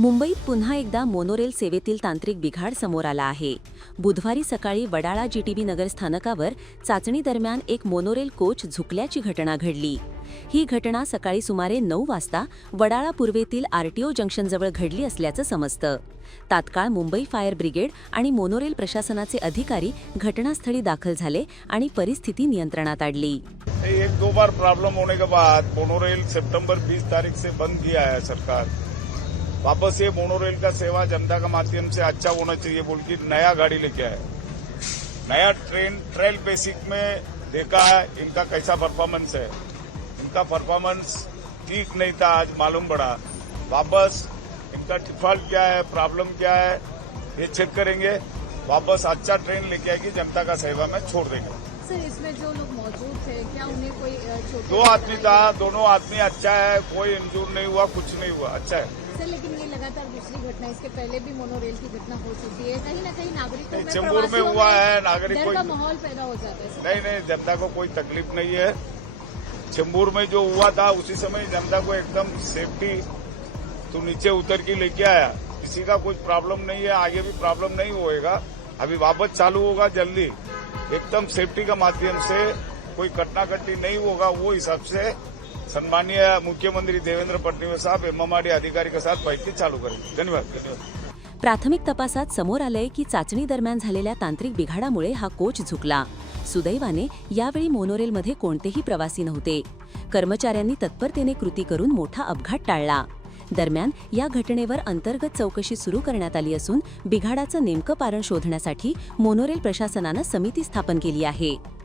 मुंबईत पुन्हा एकदा मोनोरेल सेवेतील तांत्रिक बिघाड समोर आला आहे. बुधवारी सकाळी वडाळा जीटीबी नगर स्थानकावर चाचणी दरम्यान एक मोनोरेल कोच झुकल्याची घटना घडली. ही घटना सकाळी सुमारे नऊ वाजता वडाळा पूर्वेतील आरटीओ जंक्शनजवळ घडली असल्याचं समजतं. तात्काळ मुंबई फायर ब्रिगेड आणि मोनोरेल प्रशासनाचे अधिकारी घटनास्थळी दाखल झाले आणि परिस्थिती नियंत्रणात आणली. एक दो बार प्रॉब्लम होने के बाद मोनोरेल सितंबर 20 तारीख से बंद किया है सरकार. वापस ये मोनोरेल का सेवा जनता के माध्यम से अच्छा होना चाहिए बोल के नया गाड़ी लेके आए। नया ट्रेन ट्रेल बेसिक में देखा है इनका कैसा परफॉर्मेंस है। इनका परफॉर्मेंस ठीक नहीं था आज मालूम पड़ा। वापस इनका डिफ़ॉल्ट क्या है प्रॉब्लम क्या है ये चेक करेंगे। वापस अच्छा ट्रेन लेके आएगी जनता का सेवा में छोड़ देंगे। सर इसमें जो लोग मौजूद थे क्या उन्हें कोई दो आदमी था दोनों आदमी अच्छा है कोई इंजूर नहीं हुआ कुछ नहीं हुआ अच्छा है। सर लेकिन ये लगातार दूसरी घटना इसके पहले भी मोनोरेल की घटना हो चुकी है। कहीं ना कहीं नागरिकों में चेंबूर में हुआ है, नागरिक का माहौल पैदा हो जाता है। नहीं नहीं जनता को कोई तकलीफ़ नहीं है। चेंबूर में जो हुआ था उसी समय जनता को एकदम सेफ्टी तो नीचे उतर के लेके आया। किसी का कोई प्रॉब्लम नहीं है आगे भी प्रॉब्लम नहीं होएगा। अभी वापस चालू होगा जल्दी। एकदम सेफ्टी का माध्यम से कोई घटना घटी नहीं होगा वो हिसाब से सन्माननीय मुख्यमंत्री देवेंद्र फडणवीस साहब एमएमआरडी अधिकारी के साथ बैठक चालू करेल. धन्यवाद. धन्यवाद. प्राथमिक तपासात समोर आलंय की चाचणी दरम्यान झालेल्या तांत्रिक बिघाडामुळे हा कोच झुकला. सुदैवाने यावेळी मोनोरेलमध्ये कोणतेही प्रवासी नव्हते. कर्मचाऱ्यांनी तत्परतेने कृती करून मोठा अपघात टाळला. दरम्यान या घटनेवर अंतर्गत चौकशी सुरू करण्यात आली असून बिघाडाचं नेमकं कारण शोधण्यासाठी मोनोरेल प्रशासनानं समिती स्थापन केली आहे.